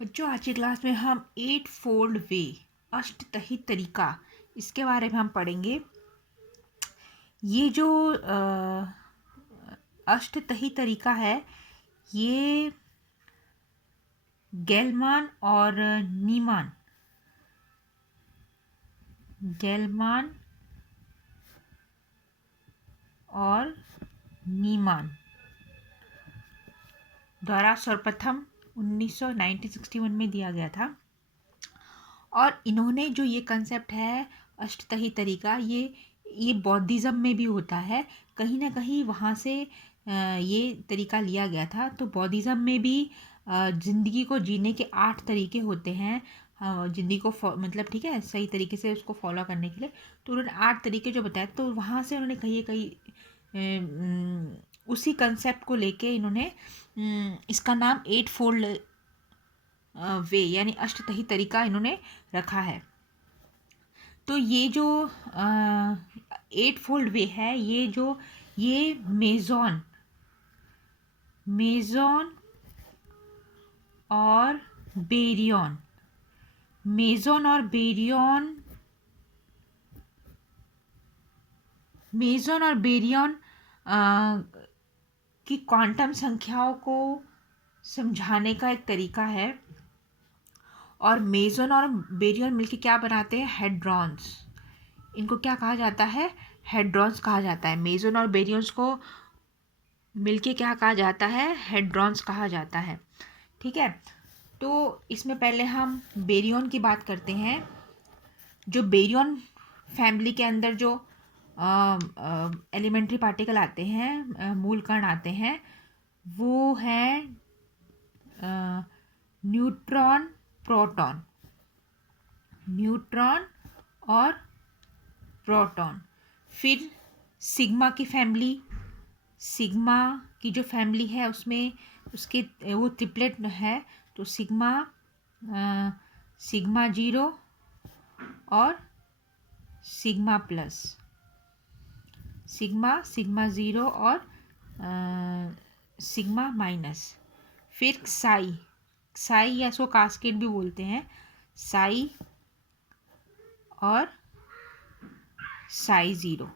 बच्चों, आज की क्लास में हम 8-fold वे अष्टतही तरीका इसके बारे में हम पढ़ेंगे। ये जो अष्टतही तरीका है, ये गेलमान और नीमान गेलमान और नीमान द्वारा सर्वप्रथम 1961 में दिया गया था। और इन्होंने जो ये कंसेप्ट है अष्टतही तरीका, ये बौद्धिज़्म में भी होता है। कहीं ना कहीं वहाँ से ये तरीका लिया गया था। तो बौद्धिज़्म में भी ज़िंदगी को जीने के 8 तरीके होते हैं। ज़िंदगी को मतलब ठीक है, सही तरीके से उसको फॉलो करने के लिए। तो उन्होंने 8 तरीके जो बताए, तो वहाँ से उन्होंने उसी कंसेप्ट को लेके इन्होंने इसका नाम 8-fold वे यानी अष्टतही तरीका इन्होंने रखा है। तो ये जो 8-fold वे है, ये मेजॉन और बेरियन की क्वांटम संख्याओं को समझाने का एक तरीका है। और मेजॉन और बेरियन मिलके क्या बनाते हैं? हेड्रॉन्स। इनको क्या कहा जाता है? हेड्रॉन्स कहा जाता है। मेजॉन और बेरियंस को मिलके क्या कहा जाता है? हेड्रॉन्स कहा जाता है। ठीक है, तो इसमें पहले हम बेरियन की बात करते हैं। जो बेरियन फैमिली के अंदर जो एलिमेंट्री पार्टिकल आते हैं, मूल कण आते हैं, वो हैं न्यूट्रॉन और प्रोटॉन। फिर सिग्मा की जो फैमिली है, उसमें उसके वो ट्रिपलेट है। तो सिग्मा जीरो और सिग्मा प्लस, सिग्मा ज़ीरो और सिग्मा माइनस। फिर साई या इसको कास्केड भी बोलते हैं। साई और साई ज़ीरो,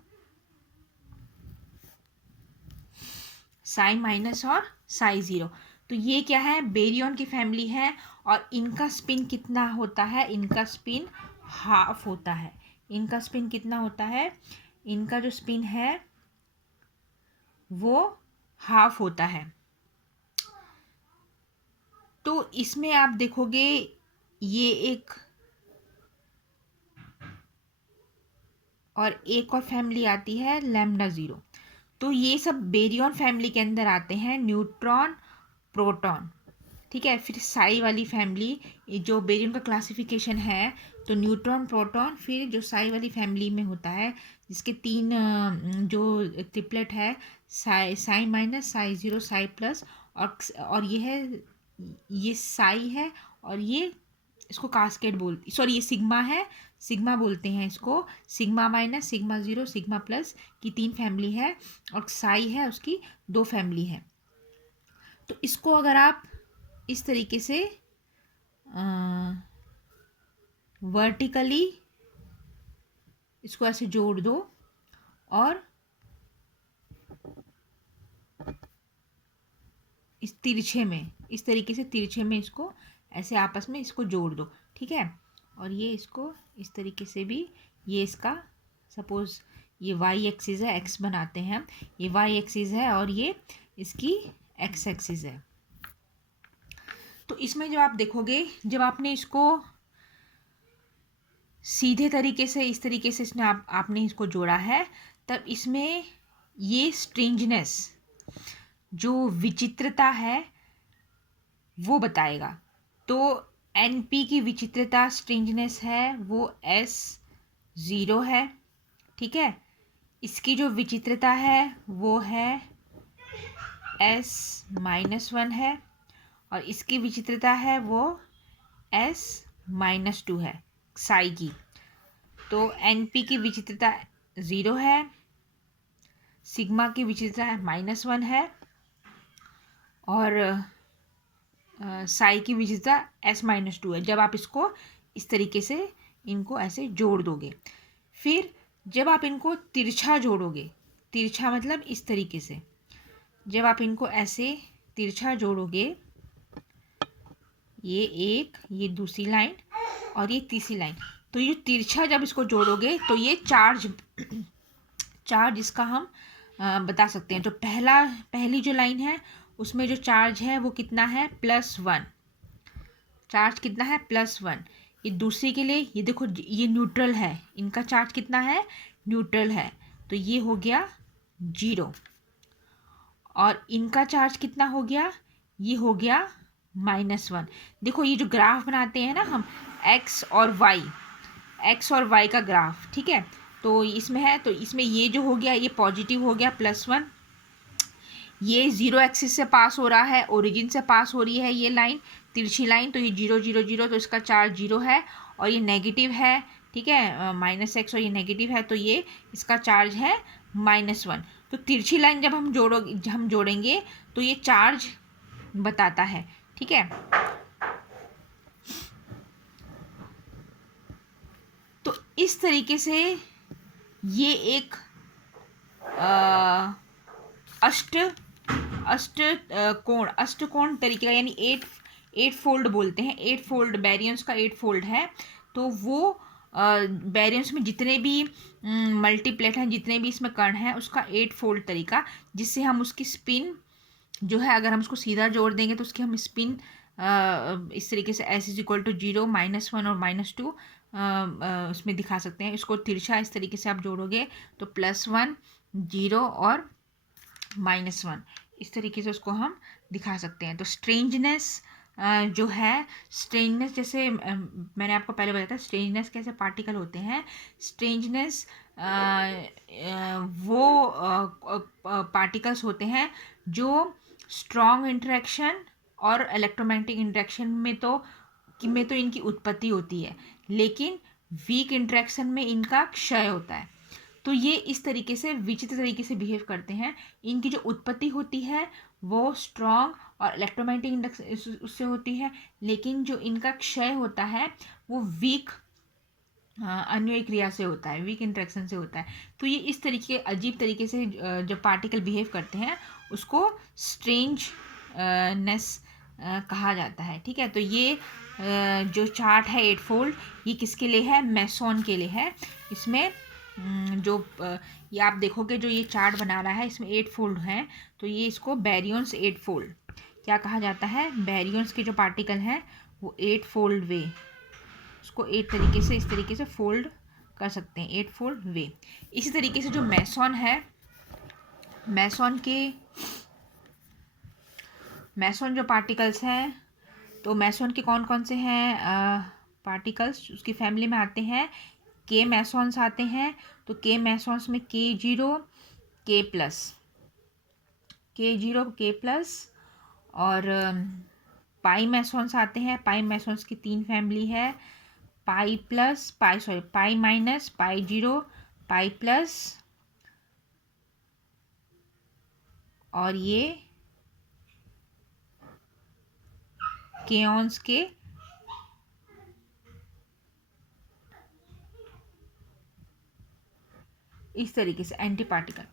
साई माइनस और साई ज़ीरो। तो ये क्या है? बेरियन की फैमिली है। और इनका स्पिन कितना होता है? इनका स्पिन हाफ होता है। इनका स्पिन कितना होता है? इनका जो स्पिन है वो हाफ होता है। तो इसमें आप देखोगे ये एक और फैमिली आती है लैम्डा ज़ीरो। तो ये सब बेरियन फैमिली के अंदर आते हैं, न्यूट्रॉन प्रोटॉन। ठीक है, फिर साई वाली फैमिली जो बेरियन का क्लासिफिकेशन है, तो न्यूट्रॉन प्रोटॉन। फिर जो साई वाली फैमिली में होता है, जिसके 3 जो ट्रिपलेट है, Sai minus, Sai zero, Sai plus. और ये साई है। और ये इसको कास्केड ये सिग्मा है, सिग्मा बोलते हैं इसको। Sigma minus, sigma zero, sigma plus की 3 फैमिली है। और साई है, उसकी 2 फैमिली है। तो इसको अगर आप इस तरीके से वर्टिकली इसको ऐसे जोड़ दो और इस तरीके से तिरछे में इसको ऐसे आपस में इसको जोड़ दो। ठीक है, और ये इसको इस तरीके से भी, ये इसका सपोज ये वाई एक्सिस है, एक्स बनाते हैं। ये वाई एक्सिस है और ये इसकी एक्स एक्सिस है। तो इसमें जो आप देखोगे, जब आपने इसको सीधे तरीके से इस तरीके से इसने आपने इसको जोड़ा है, तब इसमें ये स्ट्रेंजनेस, जो विचित्रता है, वो बताएगा। तो एनपी की विचित्रता, स्ट्रेंजनेस है, वो S0 है। ठीक है, इसकी जो विचित्रता है वो है S-1 है। और इसकी विचित्रता है वो S-2 है, साई की। तो एनपी की विचित्रता 0 है, सिग्मा की विचित्रता -1 है, और साई की विच इज़ द s-2 है, जब आप इसको इस तरीके से इनको ऐसे जोड़ दोगे। फिर जब आप इनको तिरछा जोड़ोगे, तिरछा मतलब इस तरीके से, जब आप इनको ऐसे तिरछा जोड़ोगे, ये एक, ये दूसरी लाइन और ये तीसरी लाइन, तो ये तिरछा जब इसको जोड़ोगे तो ये चार्ज इसका हम बता सकते हैं। तो पहली जो लाइन है उसमें जो चार्ज है वो कितना है, +1, चार्ज कितना है, +1। ये दूसरी के लिए, ये देखो ये न्यूट्रल है, इनका चार्ज कितना है, न्यूट्रल है, तो ये हो गया 0। और इनका चार्ज कितना हो गया, ये हो गया -1। देखो ये जो ग्राफ बनाते हैं ना हम, एक्स और वाई का ग्राफ, ठीक है, तो इसमें है, तो इसमें ये जो हो गया ये पॉजिटिव हो गया +1, ये 0 एक्सिस से पास हो रहा है, ओरिजिन से पास हो रही है ये लाइन, तिरछी लाइन, तो ये 0 0 0, तो इसका चार्ज 0 है, और ये नेगेटिव है, ठीक है, -x, और ये नेगेटिव है, तो ये इसका चार्ज है -1। तो तिरछी लाइन जब हम जोड़ेंगे तो ये चार्ज बताता है, ठीक है। तो इस तरीके से ये एक अष्टकोण तरीके का, यानी 8 फोल्ड बोलते हैं, 8 फोल्ड बैरियंस का 8 फोल्ड है। तो वो बैरियंस में जितने भी मल्टीप्लेट हैं, जितने भी इसमें कण हैं, उसका 8 फोल्ड तरीका, जिससे हम उसकी स्पिन जो है, अगर हम उसको सीधा जोड़ देंगे तो उसकी हम स्पिन इस तरीके से s = 0, -1 और -2 उसमें दिखा सकते हैं। इसको तिरछा इस तरीके से आप जोड़ोगे तो +1, 0 और -1, इस तरीके से उसको हम दिखा सकते हैं। तो स्ट्रेंजनेस जो है, स्ट्रेंजनेस जैसे मैंने आपको पहले बताया था, स्ट्रेंजनेस कैसे पार्टिकल होते हैं। स्ट्रेंजनेस वो पार्टिकल्स होते हैं जो स्ट्रॉन्ग इंटरेक्शन और इलेक्ट्रोमैग्नेटिक इंटरेक्शन में तो इनकी उत्पत्ति होती है, लेकिन वीक इंटरेक्शन में इनका क्षय होता है। तो ये इस तरीके से विचित्र तरीके से बिहेव करते हैं। इनकी जो उत्पत्ति होती है वो स्ट्रॉन्ग और इलेक्ट्रोमैग्नेटिक इंडक्शन उससे होती है, लेकिन जो इनका क्षय होता है वो वीक अन्योन्य क्रिया से होता है, वीक इंटरेक्शन से होता है। तो ये इस तरीके अजीब तरीके से जो पार्टिकल बिहेव करते हैं उसको स्ट्रेंजनेस कहा जाता है, ठीक है। तो ये जो चार्ट है 8 फोल्ड, ये किसके लिए है, मेसॉन के लिए है। इसमें जो ये आप देखोगे जो ये चार्ट बना रहा है, इसमें 8 फोल्ड हैं, तो ये इसको बैरियंस 8 फोल्ड क्या कहा जाता है, बैरियंस के जो पार्टिकल हैं वो 8 फोल्ड वे, उसको 8 तरीके से इस तरीके से फोल्ड कर सकते हैं, 8 फोल्ड वे। इसी तरीके से जो मेसॉन है, मेसॉन जो पार्टिकल्स हैं, तो मेसॉन के कौन कौन से हैं पार्टिकल्स, उसकी फैमिली में आते हैं के मेसॉन्स आते हैं। तो के मेसॉन्स में K0 K+, और पाई मेसॉन्स आते हैं। पाई मेसॉन्स की 3 फैमिली है, पाई माइनस, पाई 0, पाई प्लस, और ये केऑन्स के इस तरीके से एंटी पार्टिकल।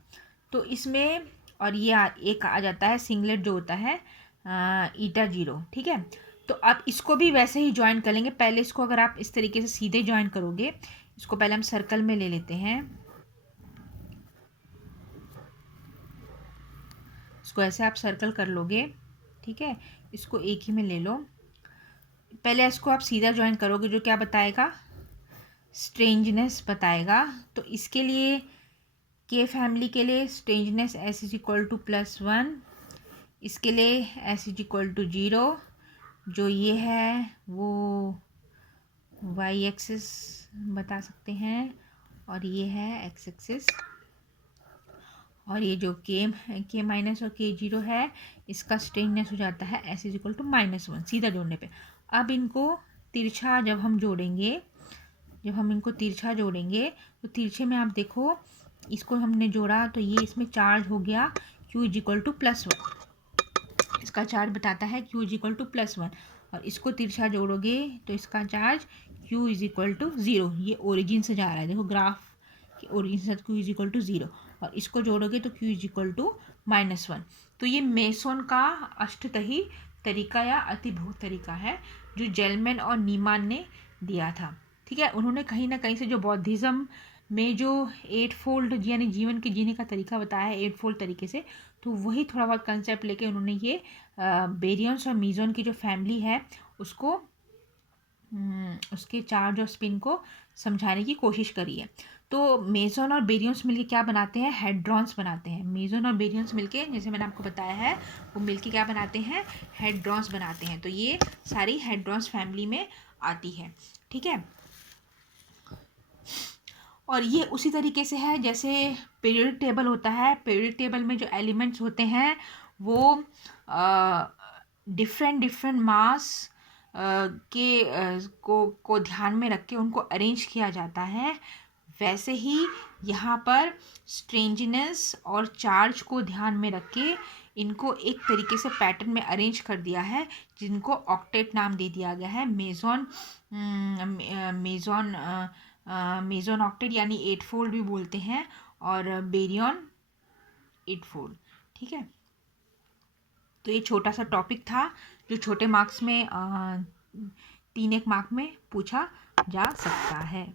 तो इसमें और ये एक आ जाता है सिंगलेट जो होता है η0, ठीक है। तो अब इसको भी वैसे ही ज्वाइन कर लेंगे। पहले इसको अगर आप इस तरीके से सीधे ज्वाइन करोगे, इसको पहले हम सर्कल में ले लेते हैं, इसको ऐसे आप सर्कल कर लोगे, ठीक है। इसको एक ही में ले लो। पहले इसको आप सीधा ज्वाइन करोगे, जो क्या बताएगा, स्ट्रेंजनेस बताएगा। तो इसके लिए के फैमिली के लिए स्ट्रेंजनेस s = +1, इसके लिए s = 0, जो ये है वो y एक्सिस बता सकते हैं, और ये है x एक्सिस, और ये जो k माइनस और K0 है, इसका स्ट्रेंजनेस हो जाता है s = -1 सीधा जोड़ने पे। अब इनको तिरछा जब हम इनको तिरछा जोड़ेंगे, तो तिरछे में आप देखो, इसको हमने जोड़ा तो ये इसमें चार्ज हो गया Q = +1, इसका चार्ज बताता है Q इज इक्वल टू +1, और इसको तिरछा जोड़ोगे तो इसका charge Q is equal to 0। ये ओरिजिन से जा रहा है, देखो ग्राफ के ओरिजिन से Q इज इक्वल टू 0, और इसको जोड़ोगे तो Q इज इक्वल टू -1। तो ये मेसन का अष्टतही तरीका या अतिभौत तरीका है जो जेलमैन और नीमान ने दिया था। ठीक है, उन्होंने कहीं ना कहीं से जो बौद्धिज्म में जो 8 फोल्ड यानी जीवन के जीने का तरीका बताया है 8 फोल्ड तरीके से, तो वही थोड़ा बहुत कंसेप्ट लेके उन्होंने ये बेरियंस और मीजोन की जो फैमिली है उसको उसके चार्ज और स्पिन को समझाने की कोशिश करी है। तो मेसोन और बेरियंस मिलके क्या बनाते हैं, हेड्रॉन्स बनाते हैं। मेसोन और बेरियंस मिलके, जैसे मैंने आपको बताया है, वो मिलके क्या बनाते हैं, हेड्रॉन्स बनाते हैं। तो ये सारी हेड्रॉन्स फैमिली में आती है। ठीक है, और ये उसी तरीके से है जैसे पीरियडिक टेबल होता है। पीरियडिक टेबल में जो एलिमेंट्स होते हैं वो डिफरेंट मास के को ध्यान में रख के उनको अरेंज किया जाता है। वैसे ही यहाँ पर स्ट्रेंजनेस और चार्ज को ध्यान में रख के इनको एक तरीके से पैटर्न में अरेंज कर दिया है, जिनको ऑक्टेट नाम दे दिया गया है। मेजॉन ऑक्टेट यानी 8 फोल्ड भी बोलते हैं, और बेरियन 8 फोल्ड। ठीक है, तो ये छोटा सा टॉपिक था जो छोटे मार्क्स में 3 एक मार्क में पूछा जा सकता है।